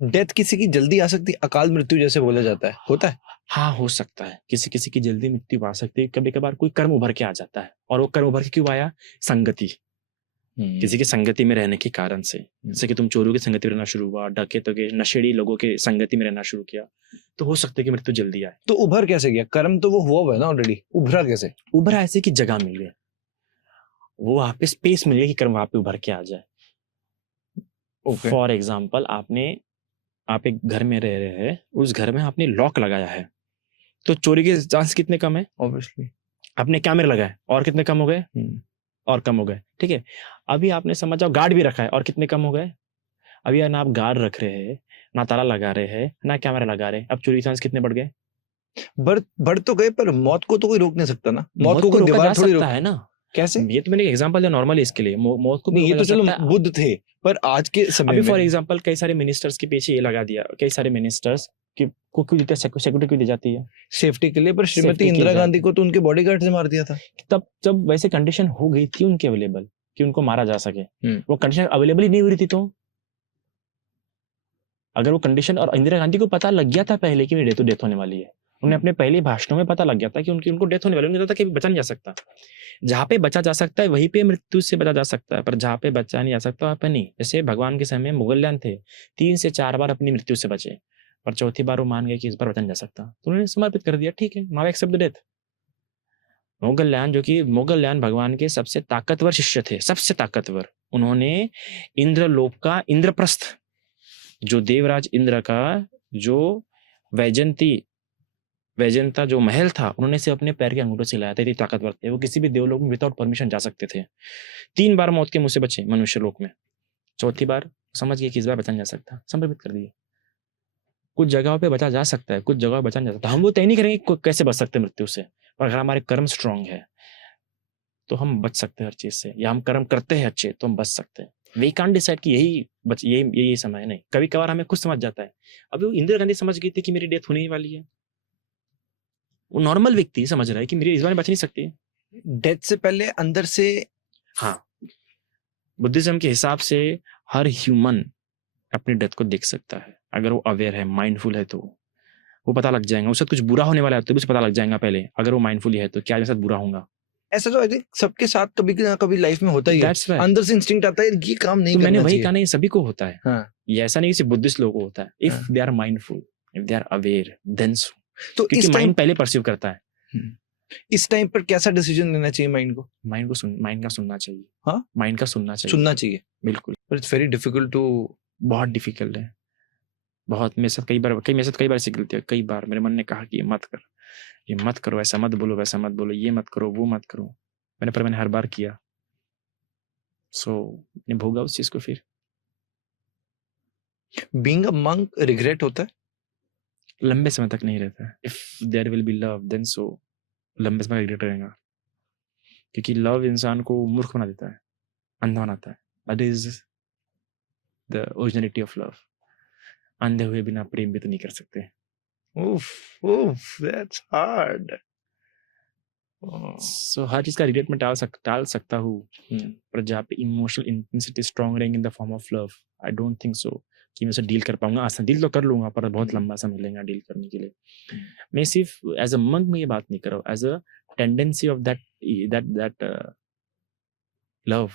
Death किसी की जल्दी आ सकती, अकाल मृत्यु जैसे बोला जाता है, होता है? हाँ, हो सकता है। किसी किसी की जल्दी मृत्यु आ सकती है। कभी कभार कोई कर्म उभर के आ जाता है, और वो कर्म उभर के क्यों आया? संगति, किसी की संगति में रहने के कारण से। जैसे कि तुम चोरों की संगति में रहना शुरू हुआ, डकैतों के, नशेड़ी लोगों के संगति में रहना शुरू किया, तो हो सकता है कि मृत्यु जल्दी आए। तो उभर कैसे गया? कर्म तो वो हुआ है ना ऑलरेडी, उभरा कैसे? उभरा ऐसे कि जगह मिल गई, वो वहां पे स्पेस मिल गई कि कर्म वहां पे उभर के आ जाए। ओके। फॉर एग्जाम्पल, आप एक घर में रह रहे हैं, उस घर में आपने लॉक लगाया है, तो चोरी के चांस कितने कम है? ऑब्वियसली। आपने कैमरे लगाए और कितने कम हो गए? और कम हो गए, ठीक है। अभी आपने समझ जाओ गार्ड भी रखा है और कितने कम हो गए? अभी ना आप गार्ड रख रहे हैं, ना ताला लगा रहे हैं, ना कैमरा लगा रहे हैं, अब चोरी के चांस कितने बढ़ गए? बढ़ तो गए, पर मौत को तो कोई रोक नहीं सकता ना। मौत को को कोई रोका जा दीवार थोड़ी सकता रोक। है ना। कैसे? ये तो मैंने एक एग्जांपल दिया नॉर्मली इसके लिए, मौत को भी नहीं, ये रोका तो जा चलो सकता है। बुद्ध थे, पर आज के समय अभी में फॉर एग्जांपल कई सारे मिनिस्टर्स के पीछे ये लगा दिया, कई सारे मिनिस्टर्स को क्यों देते, सिक्योरिटी क्यों दी जाती है? सेफ्टी के लिए। पर श्रीमती Safety के इंदिरा लिए गांधी को तो उनके बॉडीगार्ड से मार दिया था। तब जब वैसे कंडीशन हो गई थी उनके अवेलेबल कि उनको मारा जा सके, वो कंडीशन अवेलेबल ही नहीं हो रही थी। तो अगर वो कंडीशन, और इंदिरा गांधी को पता लग गया था पहले कि मेरी डेथ होने वाली है, उन्हें अपने पहले भाषणों में पता लग गया था कि उनको डेथ होने वाली है, उन्हें पता था कि बचा नहीं जा सकता। जहाँ पे बचा जा सकता है वहीं पे मृत्यु से बचा जा सकता है, पर जहाँ पे बचा नहीं जा सकता वहाँ पे नहीं। जैसे भगवान के समय मुगलयान थे, 3 से 4 बार अपनी मृत्यु से बचे, पर चौथी बार वो मान गए कि इस बार बचा नहीं जा सकता, तो उन्होंने समर्पित कर दिया, ठीक है, नाउ एक्सेप्ट द डेथ। मोगलयान, जो कि मोगलयान भगवान के सबसे ताकतवर शिष्य थे, सबसे ताकतवर, उन्होंने इंद्रलोक का इंद्रप्रस्थ, जो देवराज इंद्र का जो वैजंता जो महल था, उन्होंने से अपने पैर के अंगूठों से लाया था। इतनी ताकतवर थे वो, किसी भी देवलोक में विदाउट परमिशन जा सकते थे। 3 बार मौत के मुंह से बचे मनुष्य लोक में, चौथी बार समझ गए कि इस बार बचा नहीं जा सकता, समर्पित कर दिए। कुछ जगहों पे बचा जा सकता है, कुछ जगह बचा नहीं जा सकता। हम वो तय नहीं करेंगे कैसे बच सकते हैं मृत्यु से, पर अगर हमारे कर्म स्ट्रांग है तो हम बच सकते हैं हर चीज से, या हम कर्म करते हैं अच्छे तो हम बच सकते हैं। वी कांट डिसाइड कि यही समय है, नहीं। कभी कभार हमें खुद समझ जाता है। अभी वो इंदिरा गांधी समझ गई थी कि मेरी डेथ होने ही वाली है, वो नॉर्मल व्यक्ति समझ रहा है कि मेरी इस बार बच नहीं सकती। डेथ से पहले अंदर से। हाँ, बुद्धिज्म के हिसाब से हर ह्यूमन अपनी डेथ को देख सकता है, अगर वो अवेयर है, माइंडफुल है, तो वो पता लग जाएगा। उससे कुछ बुरा होने वाला है तो भी उसे पता लग जाएगा पहले, अगर वो माइंडफुल है तो क्या मेरे साथ बुरा होगा। ऐसा तो आई थिंक सबके साथ कभी ना कभी लाइफ में होता ही है। That's right. अंदर से इंस्टिंक्ट आता है ये काम नहीं तो मैंने करना वही चाहिए। कहा ना, ये सभी को होता है। हाँ। ये ऐसा नहीं कि सिर्फ बुद्धिस्ट लोगों को होता है। इफ हाँ। They are mindful, if they are aware, then so. तो क्योंकि माइंड पहले परसीव करता है। इस टाइम पर कैसा डिसीजन लेना चाहिए माइंड को? माइंड का सुनना चाहिए। हाँ, माइंड का सुनना चाहिए, बिल्कुल। पर इट्स वेरी डिफिकल्ट टू। बहुत डिफिकल्ट है, बहुत। मेरे साथ कई बार ऐसी गलती है। कई बार मेरे मन ने कहा कि ये मत करो, ऐसा मत बोलो, वैसा मत बोलो, ये मत करो, वो मत करो। मैंने हर बार किया, सो मैंने भोगा उस चीज को। फिर बीइंग अ मंक रिग्रेट होता है? लंबे समय तक नहीं रहता है। If there will be love, then so लंबे समय रिग्रेट रहेगा, क्योंकि लव इंसान को मूर्ख बना देता है, अंधा बनाता है। That is the originality of love. अंधे हुए बिना प्रेम भी तो नहीं कर सकते। That's hard. सो हर चीज का रिग्रेट मैं टाल सकता हूँ, पर जहाँ पे इमोशनल इंटेंसिटी स्ट्रांग रहेंगे in the form of love, I don't think so कि मैं उसे डील कर पाऊंगा। आसान डील तो कर लूंगा, पर बहुत लंबा समय मिलेगा डील करने के लिए। मैं सिर्फ एज अ मंक में ये बात नहीं कर रहा हूँ, as a tendency of that love.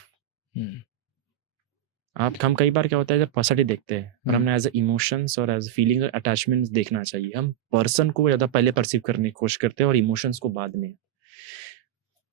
हम कई बार क्या होता है, जब पर्सन ही देखते हैं, पर हमने एज इमोशंस और एज फीलिंग्स और अटैचमेंट्स देखना चाहिए। हम पर्सन को ज्यादा पहले परसीव करने की कोशिश करते हैं और इमोशंस को बाद में।